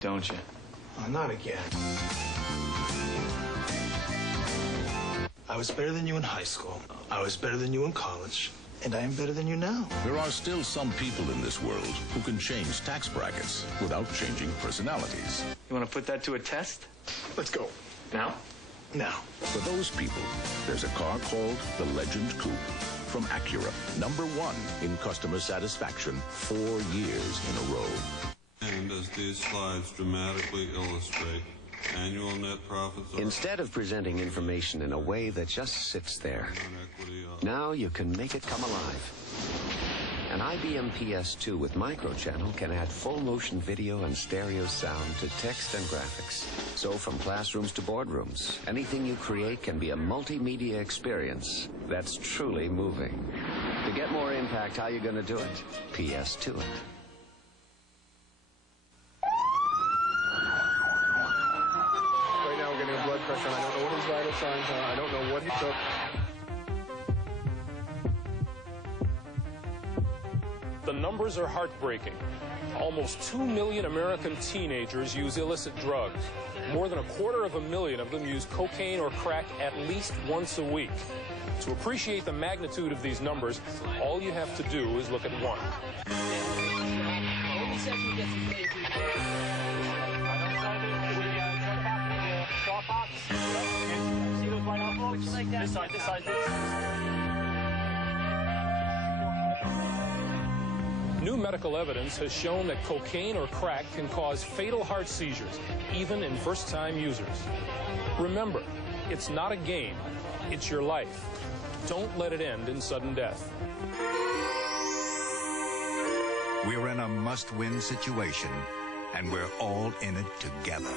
Don't you? Oh, not again. I was better than you in high school. I was better than you in college. And I am better than you now. There are still some people in this world who can change tax brackets without changing personalities. You want to put that to a test? Let's go. Now? Now. For those people, there's a car called the Legend Coupe from Acura. #1 in customer satisfaction 4 years in a row. And as these slides dramatically illustrate, annual net profits are... Instead of presenting information in a way that just sits there, now you can make it come alive. An IBM PS2 with microchannel can add full motion video and stereo sound to text and graphics. So from classrooms to boardrooms, anything you create can be a multimedia experience that's truly moving. To get more impact, how you gonna do it? PS2 it. Right now we're getting a blood pressure, and I don't know what his vital signs are. I don't know what he took. The numbers are heartbreaking. Almost 2 million American teenagers use illicit drugs. More than 250,000 of them use cocaine or crack at least once a week. To appreciate the magnitude of these numbers, all you have to do is look at one. This side, this side, this. New medical evidence has shown that cocaine or crack can cause fatal heart seizures, even in first-time users. Remember, it's not a game, it's your life. Don't let it end in sudden death. We're in a must-win situation, and we're all in it together.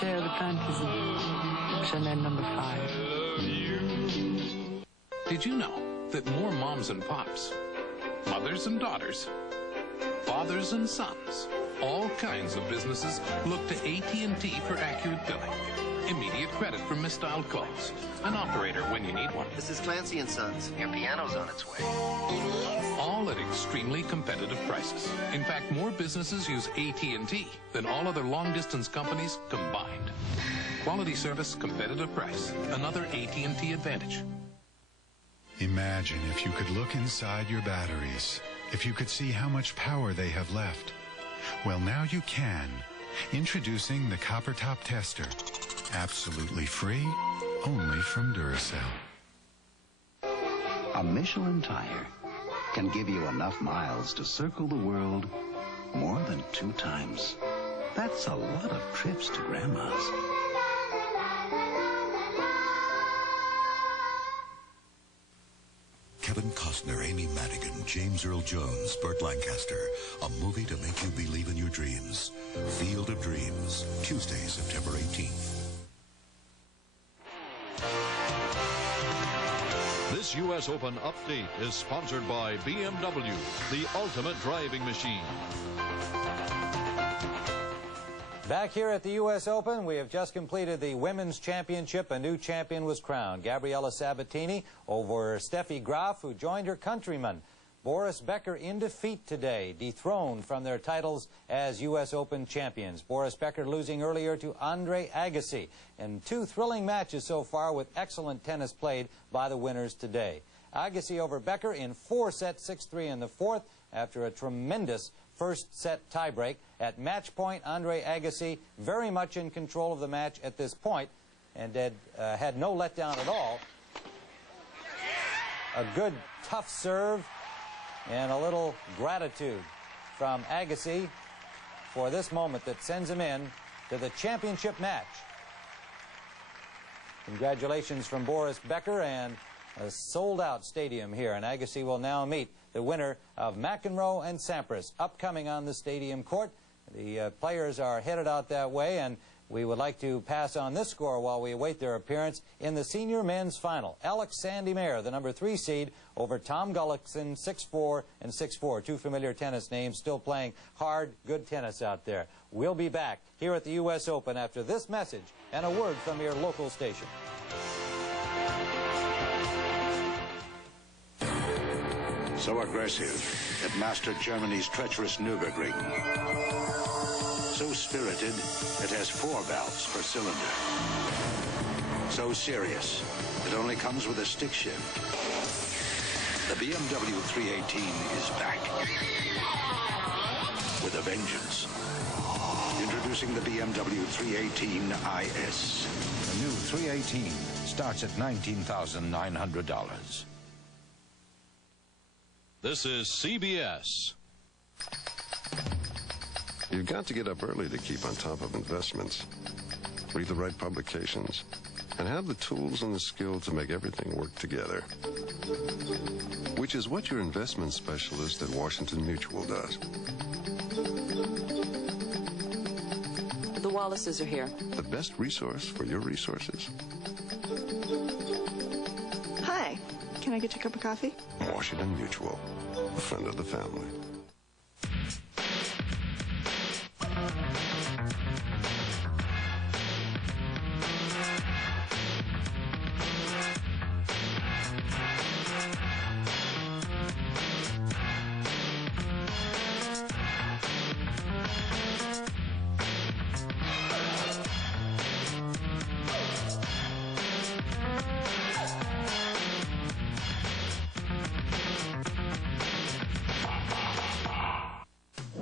Share the fantasy. Chanel #5. Did you know that more moms and pops, mothers and daughters, fathers and sons, all kinds of businesses look to AT&T for accurate billing, immediate credit for misdialed calls, an operator when you need one. This is Clancy & Sons. Your piano's on its way. All at extremely competitive prices. In fact, more businesses use AT&T than all other long-distance companies combined. Quality service, competitive price. Another AT&T advantage. Imagine if you could look inside your batteries, if you could see how much power they have left. Well, now you can. Introducing the Copper Top Tester. Absolutely free, only from Duracell. A Michelin tire can give you enough miles to circle the world more than 2 times. That's a lot of trips to Grandma's. Kevin Costner, Amy Madigan, James Earl Jones, Burt Lancaster. A movie to make you believe in your dreams. Field of Dreams, Tuesday, September 18th. This U.S. Open update is sponsored by BMW, the ultimate driving machine. Back here at the U.S. Open, we have just completed the Women's Championship. A new champion was crowned. Gabriela Sabatini over Steffi Graf, who joined her countryman Boris Becker in defeat today, dethroned from their titles as U.S. Open champions. Boris Becker losing earlier to Andre Agassi in 2 thrilling matches so far, with excellent tennis played by the winners today. Agassi over Becker in 4 sets, 6-3 in the 4th, after a tremendous first set tiebreak. At match point, Andre Agassi very much in control of the match at this point and had no letdown at all. A good, tough serve and a little gratitude from Agassi for this moment that sends him in to the championship match. Congratulations from Boris Becker and a sold-out stadium here. And Agassi will now meet the winner of McEnroe and Sampras, upcoming on the stadium court. The players are headed out that way, and we would like to pass on this score while we await their appearance in the senior men's final. Alex Sandy Mayer, the number 3 seed, over Tom Gullickson, 6'4" and 6'4". Two familiar tennis names, still playing hard, good tennis out there. We'll be back here at the U.S. Open after this message and a word from your local station. So aggressive, it mastered Germany's treacherous Nürburgring. So spirited, it has 4 valves per cylinder. So serious, it only comes with a stick shift. The BMW 318 is back. With a vengeance. Introducing the BMW 318 IS. The new 318 starts at $19,900. This is CBS. You've got to get up early to keep on top of investments. Read the right publications. And have the tools and the skill to make everything work together. Which is what your investment specialist at Washington Mutual does. The Wallaces are here. The best resource for your resources. Hi. Can I get you a cup of coffee? Washington Mutual. A friend of the family.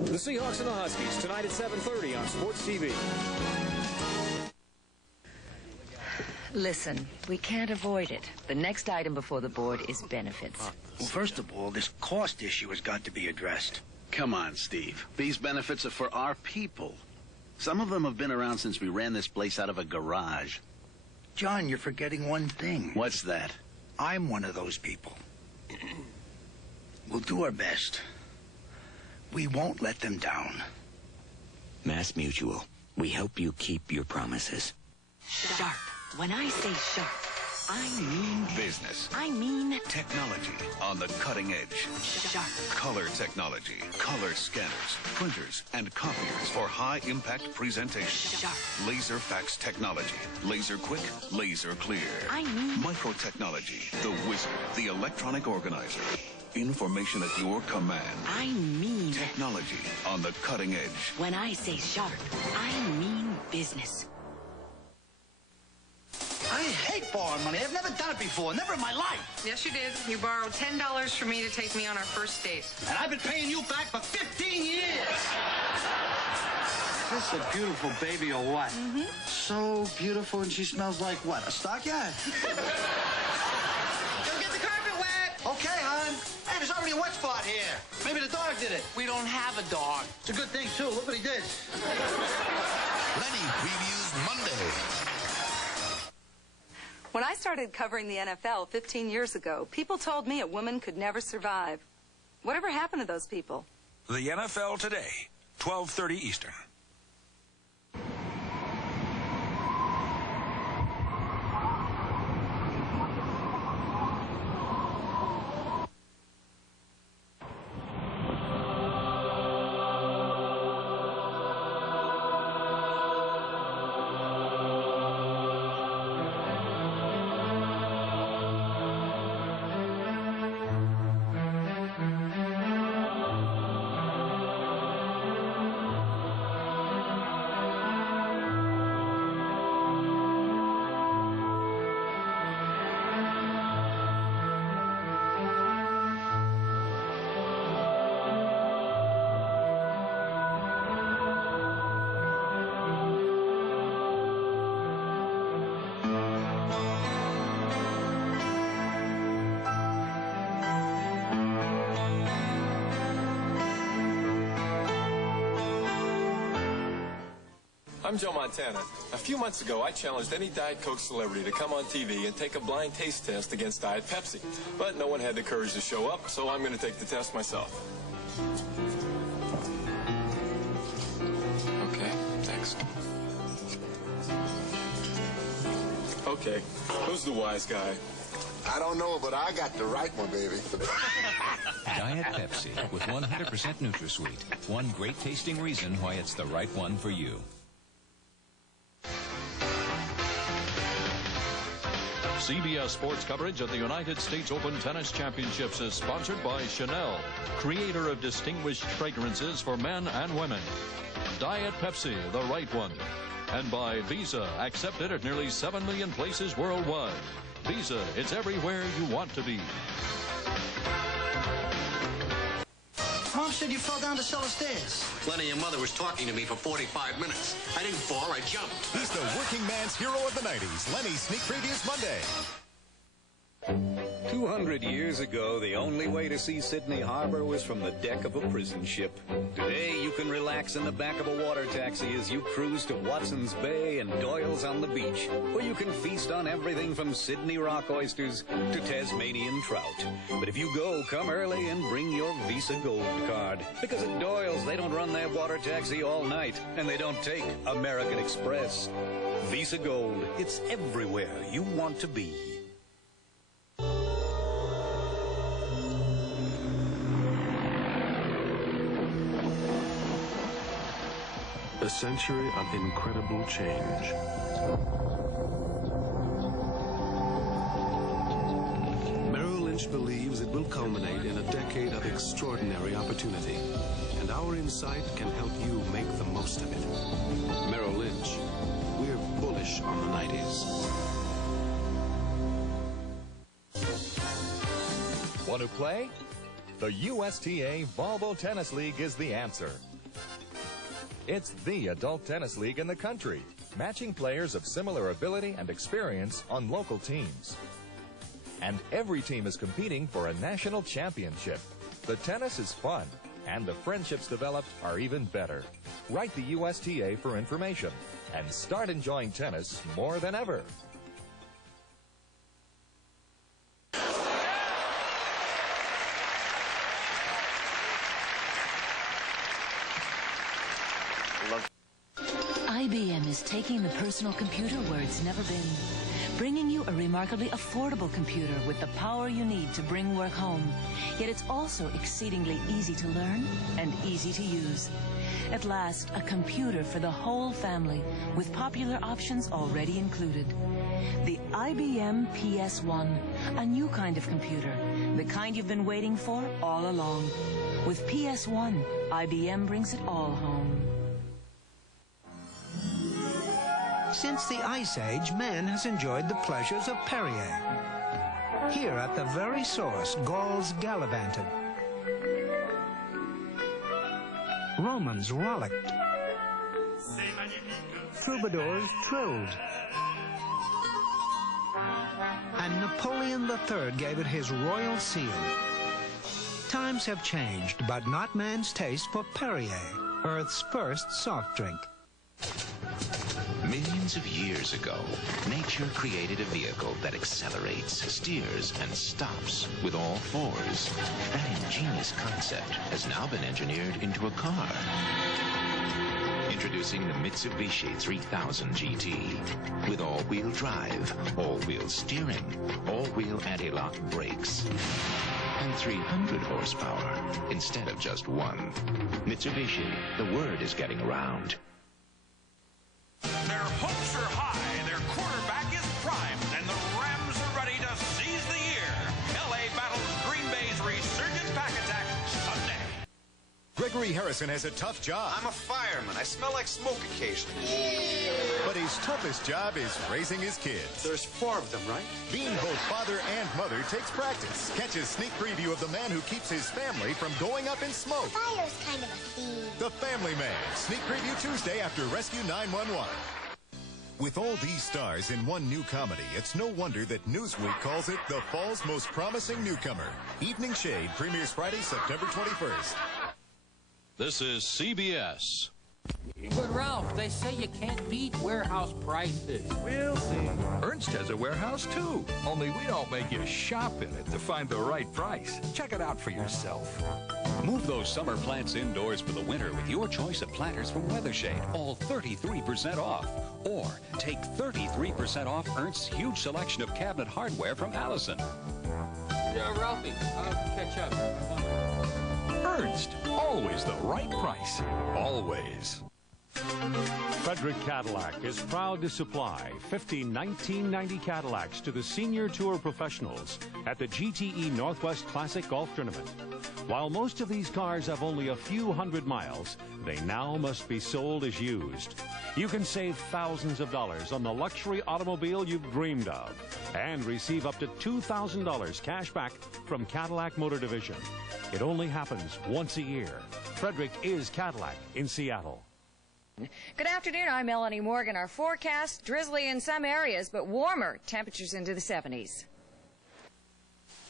The Seahawks and the Huskies, tonight at 7:30 on Sports TV. Listen, we can't avoid it. The next item before the board is benefits. Well, first of all, this cost issue has got to be addressed. Come on, Steve. These benefits are for our people. Some of them have been around since we ran this place out of a garage. John, you're forgetting one thing. What's that? I'm one of those people. We'll do our best. We won't let them down. Mass Mutual, we help you keep your promises. Sharp. When I say sharp, I mean business. I mean technology on the cutting edge. Sharp. Color technology, color scanners, printers, and copiers for high-impact presentation. Sharp. Laser fax technology, laser quick, laser clear. I mean microtechnology, the wizard, the electronic organizer. Information at your command. I mean technology on the cutting edge. When I say sharp, I mean business. I hate borrowing money. I've never done it before. Never in my life. Yes, you did. You borrowed $10 from me to take me on our first date. And I've been paying you back for 15 years. Is this a beautiful baby or what? Mm-hmm. So beautiful, and she smells like what? A stockyard? Don't get the carpet wet. Okay, hon. Hey, there's already a wet spot here. Maybe the dog did it. We don't have a dog. It's a good thing, too. Look what he did. Lenny previews Monday. When I started covering the NFL 15 years ago, people told me a woman could never survive. Whatever happened to those people? The NFL Today, 12:30 Eastern. I'm Joe Montana. A few months ago, I challenged any Diet Coke celebrity to come on TV and take a blind taste test against Diet Pepsi. But no one had the courage to show up, so I'm going to take the test myself. Okay, thanks. Okay, who's the wise guy? I don't know, but I got the right one, baby. Diet Pepsi with 100% NutraSweet. One great tasting reason why it's the right one for you. CBS Sports coverage of the United States Open Tennis Championships is sponsored by Chanel, creator of distinguished fragrances for men and women. Diet Pepsi, the right one. And by Visa, accepted at nearly 7 million places worldwide. Visa, it's everywhere you want to be. Mom said you fell down the cellar stairs. Lenny, your mother was talking to me for 45 minutes. I didn't fall, I jumped. He's the working man's hero of the 90s. Lenny Sneak Previews Monday. 200 years ago, the only way to see Sydney Harbor was from the deck of a prison ship. Today, you can relax in the back of a water taxi as you cruise to Watson's Bay and Doyle's on the beach, where you can feast on everything from Sydney rock oysters to Tasmanian trout. But if you go, come early and bring your Visa Gold card. Because at Doyle's, they don't run their water taxi all night, and they don't take American Express. Visa Gold, it's everywhere you want to be. A century of incredible change. Merrill Lynch believes it will culminate in a decade of extraordinary opportunity, and our insight can help you make the most of it. Merrill Lynch, we're bullish on the 90s. Want to play? The USTA Volvo Tennis League is the answer. It's the adult tennis league in the country, matching players of similar ability and experience on local teams. And every team is competing for a national championship. The tennis is fun, and the friendships developed are even better. Write the USTA for information, and start enjoying tennis more than ever. IBM is taking the personal computer where it's never been, bringing you a remarkably affordable computer with the power you need to bring work home. Yet it's also exceedingly easy to learn and easy to use. At last, a computer for the whole family with popular options already included. The IBM PS1, a new kind of computer, the kind you've been waiting for all along. With PS1, IBM brings it all home. Since the Ice Age, man has enjoyed the pleasures of Perrier. Here at the very source, Gauls gallivanted. Romans rollicked. Troubadours trilled. And Napoleon III gave it his royal seal. Times have changed, but not man's taste for Perrier, Earth's first soft drink. Millions of years ago, nature created a vehicle that accelerates, steers, and stops with all fours. That ingenious concept has now been engineered into a car. Introducing the Mitsubishi 3000 GT. With all-wheel drive, all-wheel steering, all-wheel anti-lock brakes, and 300 horsepower instead of just one. Mitsubishi, the word is getting around. Their hopes are high, their quarterback is primed, and the Rams are ready to seize the year. L.A. battles Green Bay's resurgent pack attack Sunday. Gregory Harrison has a tough job. I'm a fireman. I smell like smoke occasionally. But his toughest job is raising his kids. There's 4 of them, right? Being both father and mother takes practice. Catch a sneak preview of the man who keeps his family from going up in smoke. Fire's kind of a theme. The Family Man. Sneak preview Tuesday after Rescue 911. With all these stars in one new comedy, it's no wonder that Newsweek calls it the fall's most promising newcomer. Evening Shade premieres Friday, September 21st. This is CBS. But Ralph, they say you can't beat warehouse prices. We'll see. Ernst has a warehouse too, only we don't make you shop in it to find the right price. Check it out for yourself. Move those summer plants indoors for the winter with your choice of planters from Weathershade, all 33% off. Or take 33% off Ernst's huge selection of cabinet hardware from Allison. Yeah, Ralphie, I'll catch up. Ernst, always the right price. Always. Frederick Cadillac is proud to supply 50 1990 Cadillacs to the Senior Tour professionals at the GTE Northwest Classic Golf Tournament. While most of these cars have only a few hundred miles, they now must be sold as used. You can save thousands of dollars on the luxury automobile you've dreamed of and receive up to $2,000 cash back from Cadillac Motor Division. It only happens once a year. Frederick is Cadillac in Seattle. Good afternoon, I'm Melanie Morgan. Our forecast, drizzly in some areas, but warmer, temperatures into the 70s.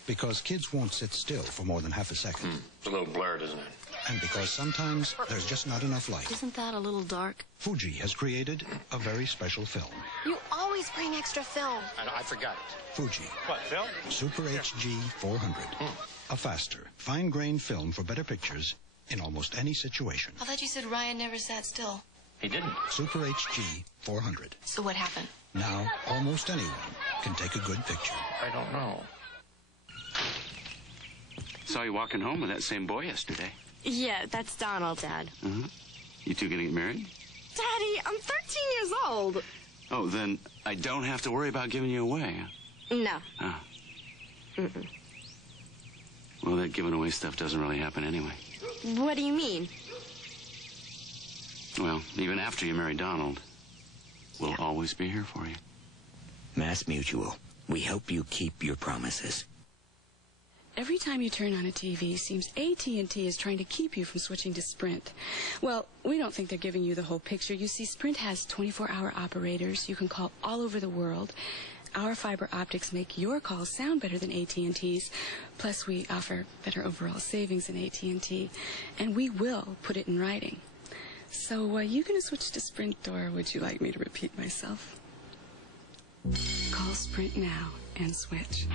Because kids won't sit still for more than half a second. It's a little blurred, isn't it? And because sometimes there's just not enough light. Isn't that a little dark? Fuji has created a very special film. You always bring extra film. I forgot it. Fuji. What, film? Super HD 400. A faster, fine-grained film for better pictures in almost any situation. I thought you said Ryan never sat still. He didn't. Super HD 400. So what happened? Now, almost anyone can take a good picture. I don't know. Saw you walking home with that same boy yesterday. Yeah, that's Donald, Dad. You two gonna get married? Daddy, I'm 13 years old. Oh, then I don't have to worry about giving you away. No. Ah. Well, that giving away stuff doesn't really happen anyway. What do you mean? Well, even after you marry Donald, we'll always be here for you. Mass Mutual, we hope you keep your promises. Every time you turn on a TV, it seems AT&T is trying to keep you from switching to Sprint. Well, we don't think they're giving you the whole picture. You see, Sprint has 24-hour operators. You can call all over the world. Our fiber optics make your calls sound better than AT&T's. Plus, we offer better overall savings than AT&T. And we will put it in writing. So, you going to switch to Sprint, or would you like me to repeat myself? Call Sprint now and switch.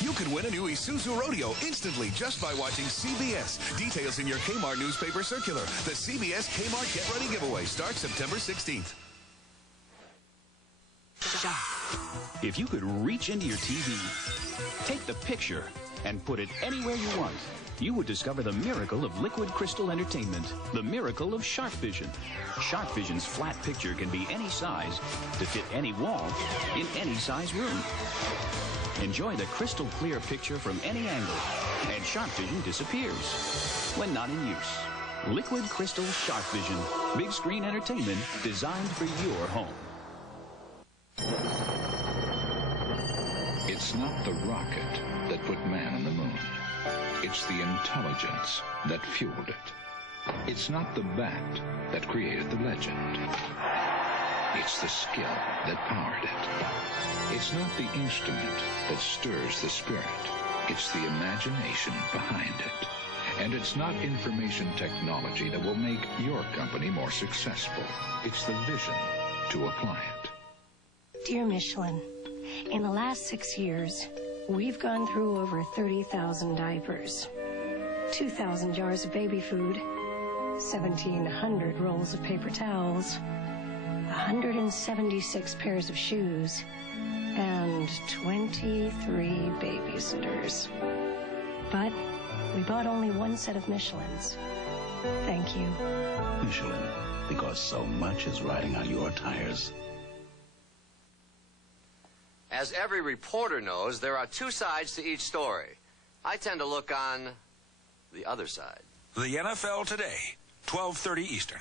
You could win a new Isuzu Rodeo instantly just by watching CBS. Details in your Kmart newspaper circular. The CBS Kmart Get Ready giveaway starts September 16th. If you could reach into your TV, take the picture, and put it anywhere you want, you would discover the miracle of liquid crystal entertainment, the miracle of Sharp Vision. Sharp Vision's flat picture can be any size to fit any wall in any size room. Enjoy the crystal clear picture from any angle, and Sharp Vision disappears when not in use. Liquid Crystal Sharp Vision, big screen entertainment designed for your home. It's not the rocket that put man on the moon. It's the intelligence that fueled it. It's not the bat that created the legend. It's the skill that powered it. It's not the instrument that stirs the spirit. It's the imagination behind it. And it's not information technology that will make your company more successful. It's the vision to apply it. Dear Michelin, in the last 6 years, we've gone through over 30,000 diapers, 2,000 jars of baby food, 1,700 rolls of paper towels, 176 pairs of shoes, and 23 babysitters. But we bought only one set of Michelins. Thank you. Michelin, because so much is riding on your tires. As every reporter knows, there are two sides to each story. I tend to look on the other side. The NFL Today, 12:30 Eastern.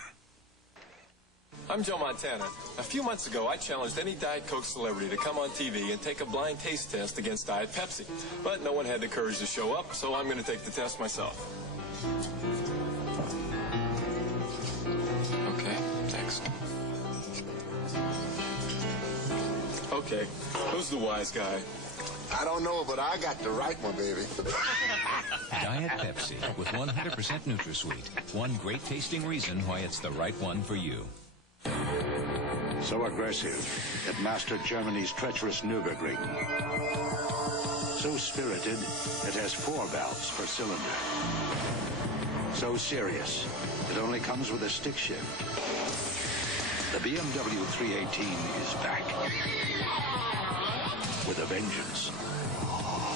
I'm Joe Montana. A few months ago, I challenged any Diet Coke celebrity to come on TV and take a blind taste test against Diet Pepsi. But no one had the courage to show up, so I'm going to take the test myself. Okay, thanks. Okay, who's the wise guy? I don't know, but I got the right one, baby. Diet Pepsi with 100% NutraSweet. One great tasting reason why it's the right one for you. So aggressive, it mastered Germany's treacherous Nürburgring. So spirited, it has 4 valves per cylinder. So serious, it only comes with a stick shift. The BMW 318 is back. With a vengeance.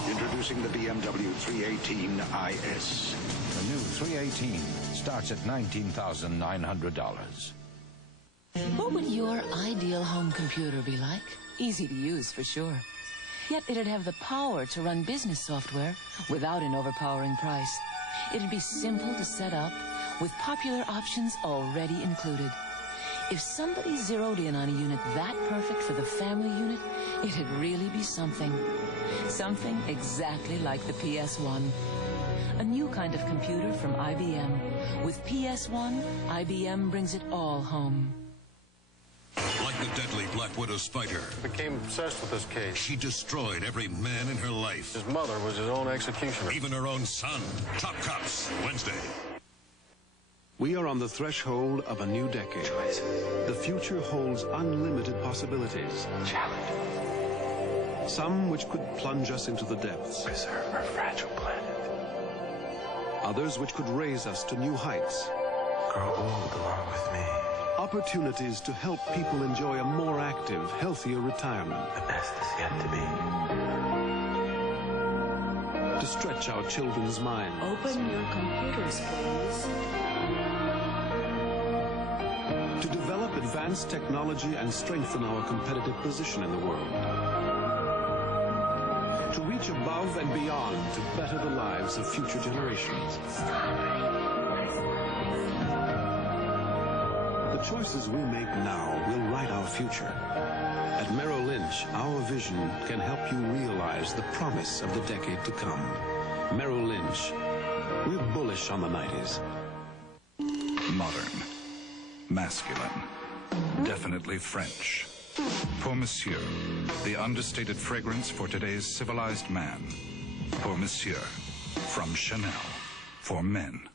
Introducing the BMW 318 IS. The new 318 starts at $19,900. What would your ideal home computer be like? Easy to use, for sure. Yet it'd have the power to run business software without an overpowering price. It'd be simple to set up with popular options already included. If somebody zeroed in on a unit that perfect for the family unit, it'd really be something. Something exactly like the PS1. A new kind of computer from IBM. With PS1, IBM brings it all home. Like the deadly Black Widow spider. I became obsessed with this case. She destroyed every man in her life. His mother was his own executioner. Even her own son. Top Cops, Wednesday. We are on the threshold of a new decade. The future holds unlimited possibilities. Challenge. Some which could plunge us into the depths. Preserve our fragile planet. Others which could raise us to new heights. Grow old along with me. Opportunities to help people enjoy a more active, healthier retirement. The best is yet to be. To stretch our children's minds. Open your computers, please. To develop advanced technology and strengthen our competitive position in the world. To reach above and beyond to better the lives of future generations. The choices we make now will write our future. At Merrill Lynch, our vision can help you realize the promise of the decade to come. Merrill Lynch. We're bullish on the 90s. Modern. Masculine. Definitely French. Pour Monsieur, the understated fragrance for today's civilized man. Pour Monsieur, from Chanel, for men.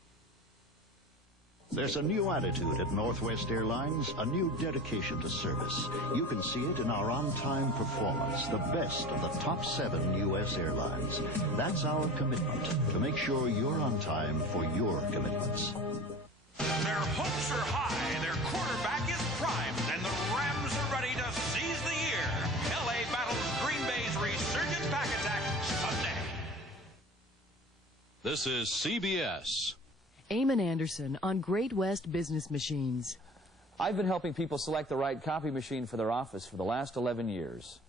There's a new attitude at Northwest Airlines, a new dedication to service. You can see it in our on-time performance, the best of the top 7 U.S. airlines. That's our commitment, to make sure you're on time for your commitments. Their hopes are high, their quarterback is primed, and the Rams are ready to seize the year. L.A. battles Green Bay's resurgent pack attack Sunday. This is CBS. Eamon Anderson on Great West Business Machines. I've been helping people select the right copy machine for their office for the last 11 years.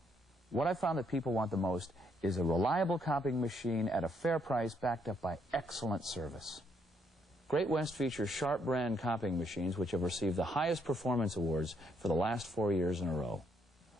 What I found that people want the most is a reliable copying machine at a fair price backed up by excellent service. Great West features Sharp brand copying machines which have received the highest performance awards for the last 4 years in a row.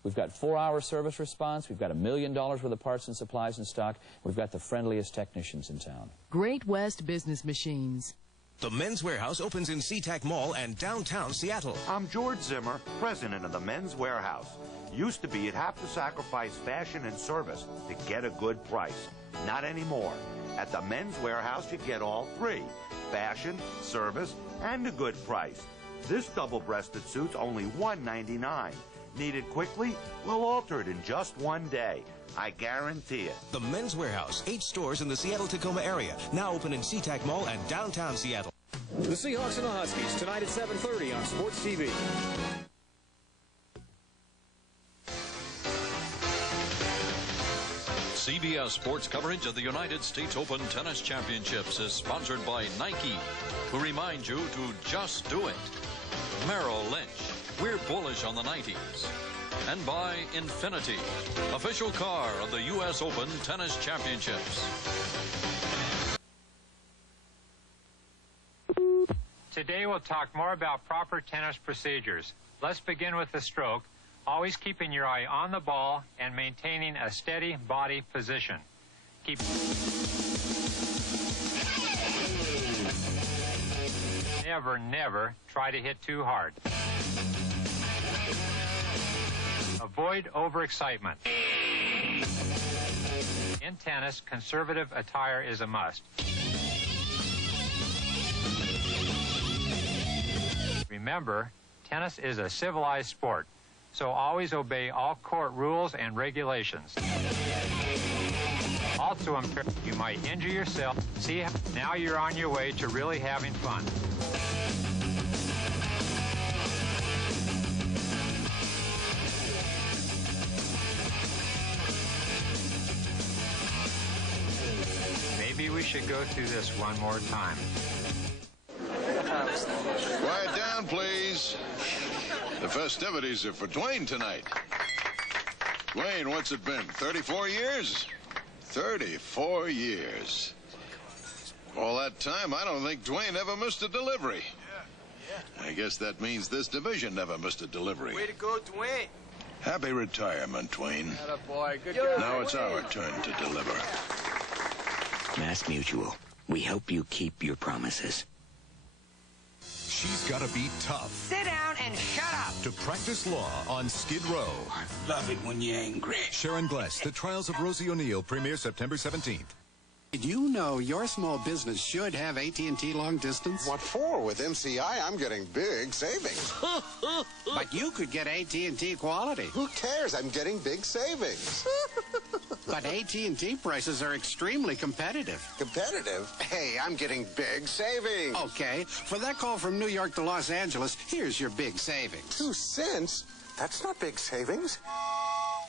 We've got 4-hour service response, we've got $1 million worth of parts and supplies in stock, we've got the friendliest technicians in town. Great West Business Machines. The Men's Warehouse opens in SeaTac Mall and downtown Seattle. I'm George Zimmer, president of the Men's Warehouse. Used to be you'd have to sacrifice fashion and service to get a good price. Not anymore. At the Men's Warehouse, you get all 3. Fashion, service, and a good price. This double-breasted suit's only $1.99. Need it quickly? We'll alter it in just 1 day. I guarantee it. The Men's Warehouse, 8 stores in the Seattle-Tacoma area. Now open in SeaTac Mall and downtown Seattle. The Seahawks and the Huskies, tonight at 7:30 on Sports TV. CBS sports coverage of the United States Open Tennis Championships is sponsored by Nike, who remind you to just do it. Merrill Lynch, we're bullish on the 90s. And by Infiniti, official car of the U.S. Open Tennis Championships. Today we'll talk more about proper tennis procedures. Let's begin with the stroke, always keeping your eye on the ball and maintaining a steady body position. Never try to hit too hard. Avoid overexcitement. In tennis, conservative attire is a must. Remember, tennis is a civilized sport, so always obey all court rules and regulations. Also, you might injure yourself. See, now you're on your way to really having fun. Maybe we should go through this one more time. Quiet down, please. The festivities are for Dwayne tonight. Dwayne, what's it been, 34 years? 34 years. All that time, I don't think Dwayne ever missed a delivery. I guess that means this division never missed a delivery. Way to go, Dwayne. Happy retirement, Dwayne. Boy, good guy. Now it's our turn to deliver. Mass Mutual, we hope you keep your promises. She's got to be tough. Sit down and shut up. To practice law on Skid Row. I love it when you're angry. Sharon Gless, The Trials of Rosie O'Neill, premiere September 17th. Did you know your small business should have AT&T long distance? What for? With MCI, I'm getting big savings. But you could get AT&T quality. Who cares? I'm getting big savings. But AT&T prices are extremely competitive. Competitive? Hey, I'm getting big savings. Okay, for that call from New York to Los Angeles, here's your big savings. 2 cents? That's not big savings.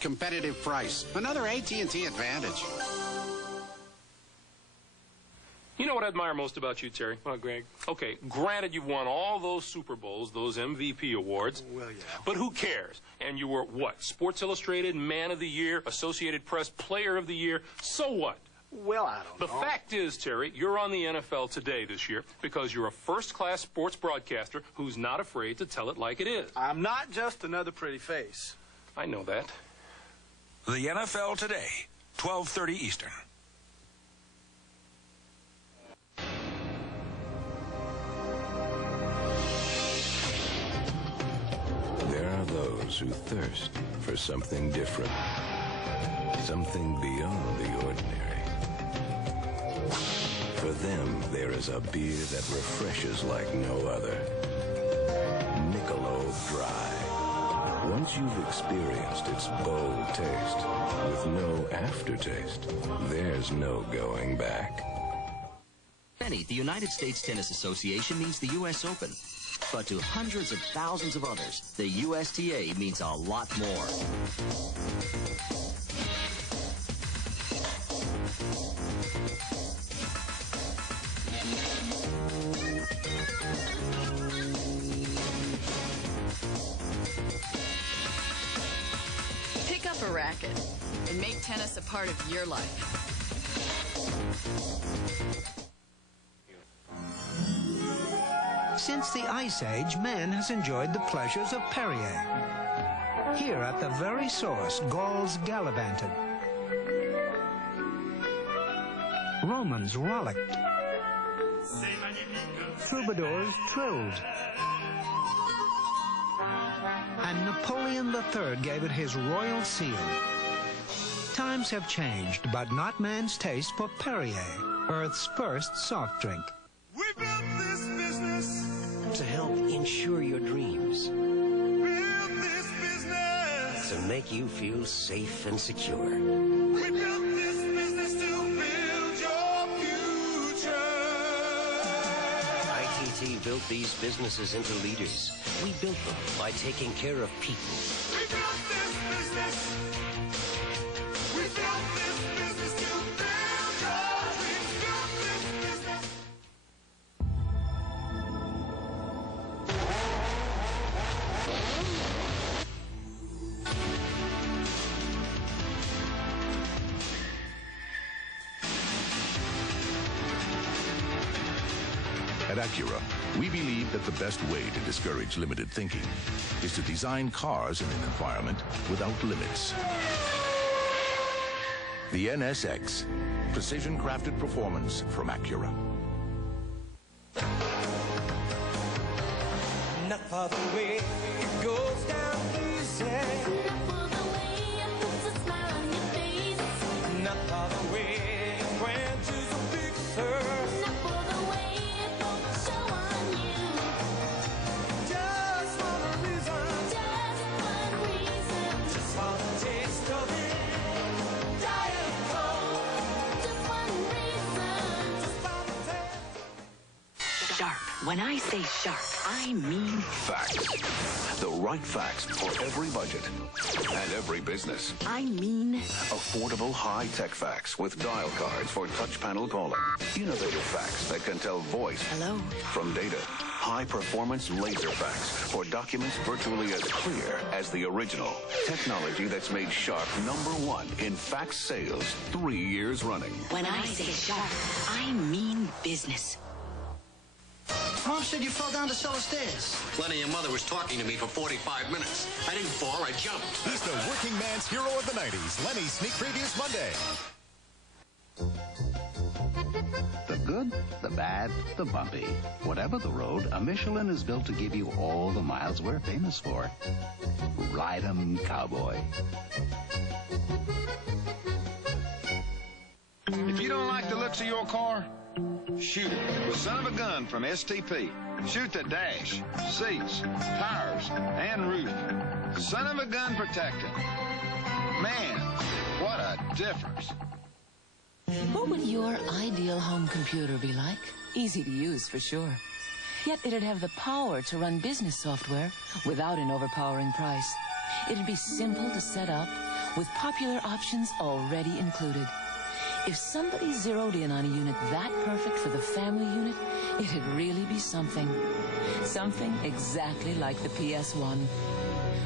Competitive price. Another AT&T advantage. You know what I admire most about you, Terry? Well, Greg. Okay, granted you've won all those Super Bowls, those MVP awards. Well, yeah. But who cares? And you were, what, Sports Illustrated Man of the Year, Associated Press Player of the Year. So what? Well, I don't know. The fact is, Terry, you're on the NFL Today this year because you're a first-class sports broadcaster who's not afraid to tell it like it is. I'm not just another pretty face. I know that. The NFL Today, 12:30 Eastern. There are those who thirst for something different, something beyond the ordinary. For them, there is a beer that refreshes like no other. Michelob Dry. Once you've experienced its bold taste, with no aftertaste, there's no going back. Lenny, the United States Tennis Association means the U.S. Open. But to hundreds of thousands of others, the USTA means a lot more. Pick up a racket and make tennis a part of your life. Since the Ice Age, man has enjoyed the pleasures of Perrier. Here at the very source, Gauls gallivanted. Romans rollicked. Troubadours trilled. And Napoleon III gave it his royal seal. Times have changed, but not man's taste for Perrier, Earth's first soft drink. We built this business to help ensure your dreams. Build this business to make you feel safe and secure. We built this business to build your future. ITT built these businesses into leaders. We built them by taking care of people. We built this business. We built this business to build your dreams. Built this business. At Acura, we believe that the best way to discourage limited thinking is to design cars in an environment without limits. The NSX, precision-crafted performance from Acura. Not for the way it goes down easy. Not for the way it puts a smile on your face. Not for the way When I say sharp, I mean Facts. The right facts for every budget and every business. I mean affordable high-tech facts with dial cards for touch panel calling. Innovative facts that can tell voice from data. High-performance laser facts for documents virtually as clear as the original. Technology that's made Sharp #1 in fax sales 3 years running. When I say sharp, I mean business. Mom said you fell down the cellar stairs. Lenny, your mother was talking to me for 45 minutes. I didn't fall, I jumped. He's the working man's hero of the 90s. Lenny Sneak Previews Monday. The good, the bad, the bumpy. Whatever the road, a Michelin is built to give you all the miles we're famous for. Ride 'em, cowboy. If you don't like the looks of your car, shoot it with Son of a Gun from STP. Shoot the dash, seats, tires, and roof. Son of a Gun protecting. Man, what a difference. What would your ideal home computer be like? Easy to use, for sure. Yet it'd have the power to run business software without an overpowering price. It'd be simple to set up with popular options already included. If somebody zeroed in on a unit that perfect for the family unit, it'd really be something. Something exactly like the PS1.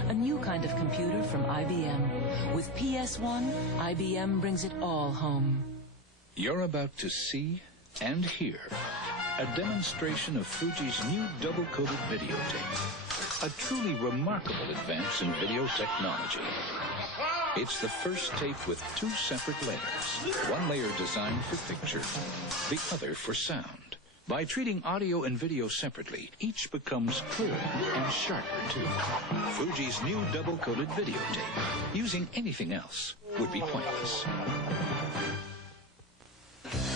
A new kind of computer from IBM. With PS1, IBM brings it all home. You're about to see and hear a demonstration of Fuji's new double-coated videotape. A truly remarkable advance in video technology. It's the first tape with 2 separate layers. One layer designed for picture, the other for sound. By treating audio and video separately, each becomes clearer and sharper, too. Fuji's new double-coated videotape. Using anything else would be pointless.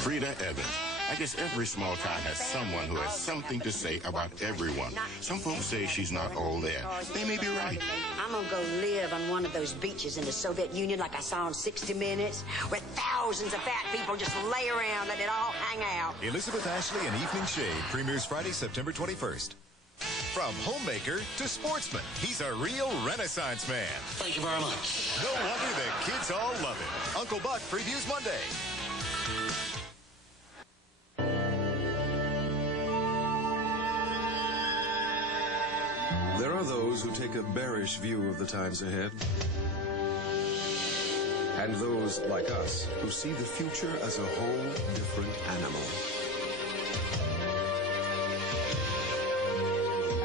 Frida Evans. I guess every small town has someone who has something to say about everyone. Some folks say she's not all there. They may be right. I'm going to go live on one of those beaches in the Soviet Union like I saw in 60 Minutes, where thousands of fat people just lay around, let it all hang out. Elizabeth Ashley and Evening Shade premieres Friday, September 21st. From homemaker to sportsman, he's a real Renaissance man. Thank you very much. No wonder the kids all love him. Uncle Buck previews Monday. There are those who take a bearish view of the times ahead. And those, like us, who see the future as a whole different animal.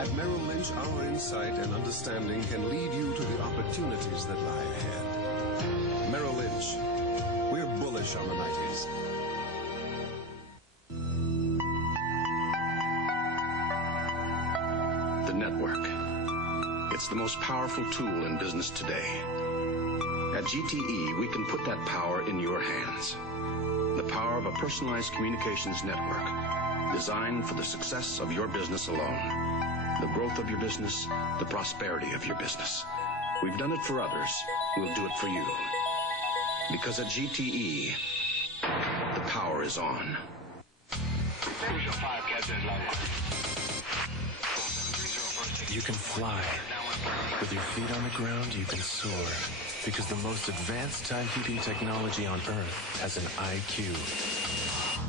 At Merrill Lynch, our insight and understanding can lead you to the opportunities that lie ahead. Merrill Lynch, we're bullish on the 90s. The network. It's the most powerful tool in business today. At GTE, we can put that power in your hands. The power of a personalized communications network designed for the success of your business alone. The growth of your business, the prosperity of your business. We've done it for others. We'll do it for you. Because at GTE, the power is on. You can fly. With your feet on the ground, you can soar. Because the most advanced timekeeping technology on Earth has an IQ.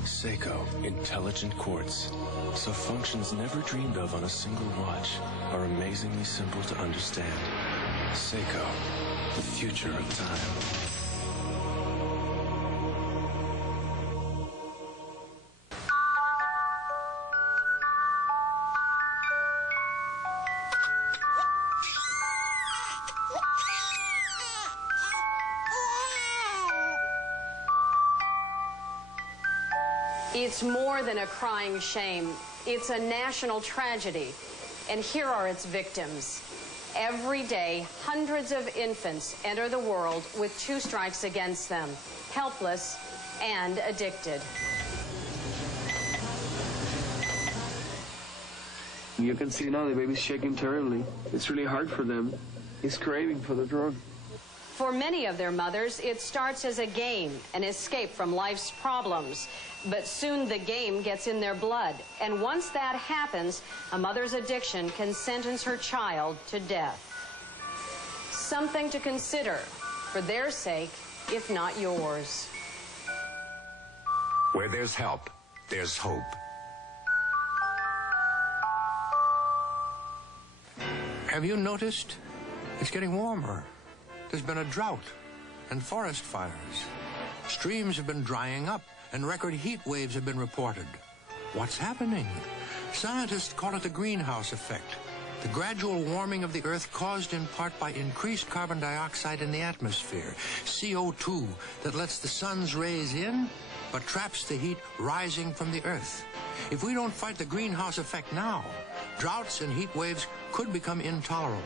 Seiko Intelligent Quartz. So functions never dreamed of on a single watch are amazingly simple to understand. Seiko, the future of time. It's more than a crying shame. It's a national tragedy. And here are its victims. Every day, hundreds of infants enter the world with 2 strikes against them, helpless and addicted. You can see now the baby's shaking terribly. It's really hard for them. He's craving for the drug. For many of their mothers, it starts as a game, an escape from life's problems. But soon the game gets in their blood. And once that happens, a mother's addiction can sentence her child to death. Something to consider, for their sake, if not yours. Where there's help, there's hope. Have you noticed? It's getting warmer. There's been a drought and forest fires. Streams have been drying up and record heat waves have been reported. What's happening? Scientists call it the greenhouse effect. The gradual warming of the Earth caused in part by increased carbon dioxide in the atmosphere, CO2 that lets the sun's rays in but traps the heat rising from the Earth. If we don't fight the greenhouse effect now, droughts and heat waves could become intolerable.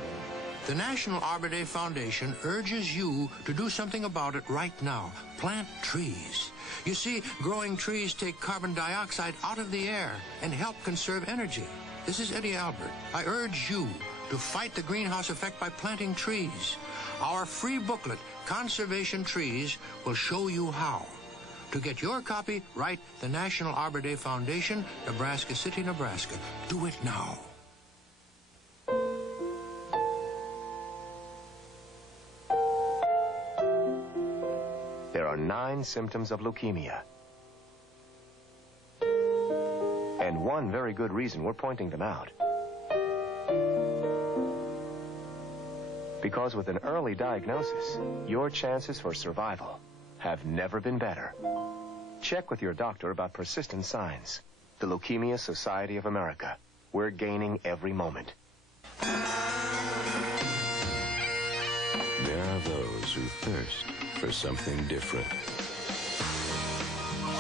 The National Arbor Day Foundation urges you to do something about it right now. Plant trees. You see, growing trees take carbon dioxide out of the air and help conserve energy. This is Eddie Albert. I urge you to fight the greenhouse effect by planting trees. Our free booklet, Conservation Trees, will show you how. To get your copy, write the National Arbor Day Foundation, Nebraska City, Nebraska. Do it now. There are 9 symptoms of leukemia. And one very good reason we're pointing them out. Because with an early diagnosis, your chances for survival have never been better. Check with your doctor about persistent signs. The Leukemia Society of America. We're gaining every moment. There are those who thirst for something different.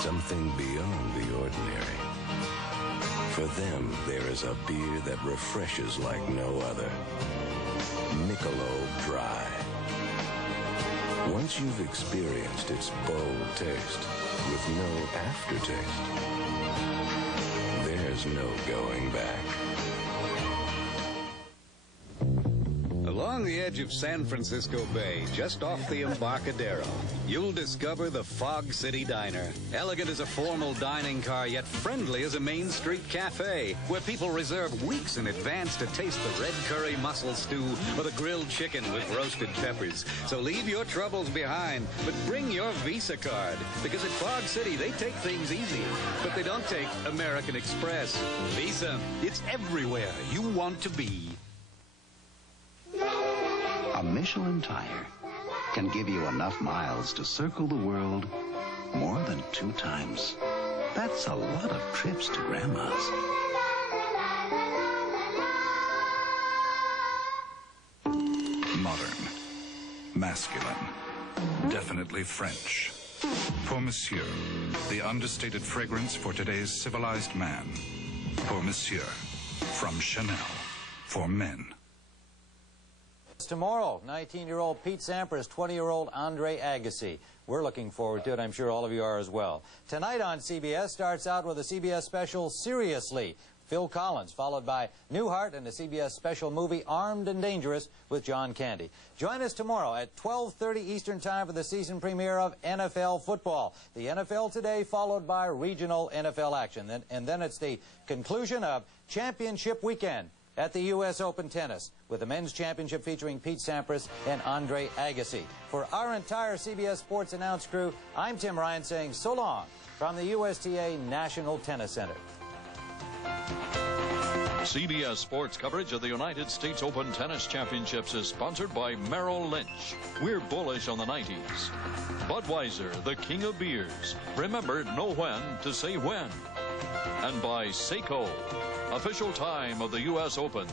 Something beyond the ordinary. For them, there is a beer that refreshes like no other. Michelob Dry. Once you've experienced its bold taste with no aftertaste, there's no going back. Along the edge of San Francisco Bay, just off the Embarcadero, you'll discover the Fog City Diner. Elegant as a formal dining car, yet friendly as a Main Street cafe, where people reserve weeks in advance to taste the red curry mussel stew or the grilled chicken with roasted peppers. So leave your troubles behind, but bring your Visa card, because at Fog City, they take things easy, but they don't take American Express. Visa, it's everywhere you want to be. A Michelin tire can give you enough miles to circle the world more than 2 times. That's a lot of trips to Grandma's. Modern, masculine, definitely French. Pour Monsieur, the understated fragrance for today's civilized man. Pour Monsieur, from Chanel, for men. Tomorrow, 19-year-old Pete Sampras, 20-year-old Andre Agassi. We're looking forward to it. I'm sure all of you are as well. Tonight on CBS starts out with a CBS special, Seriously, Phil Collins, followed by Newhart and the CBS special movie Armed and Dangerous with John Candy. Join us tomorrow at 12:30 Eastern Time for the season premiere of NFL football. The NFL today, followed by regional NFL action. And then it's the conclusion of championship weekend at the U.S. Open Tennis, with the men's championship featuring Pete Sampras and Andre Agassi. For our entire CBS Sports Announce crew, I'm Tim Ryan saying so long from the USTA National Tennis Center. CBS Sports coverage of the United States Open Tennis Championships is sponsored by Merrill Lynch. We're bullish on the 90s. Budweiser, the king of beers. Remember, know when to say when. And by Seiko, official time of the U.S. Open.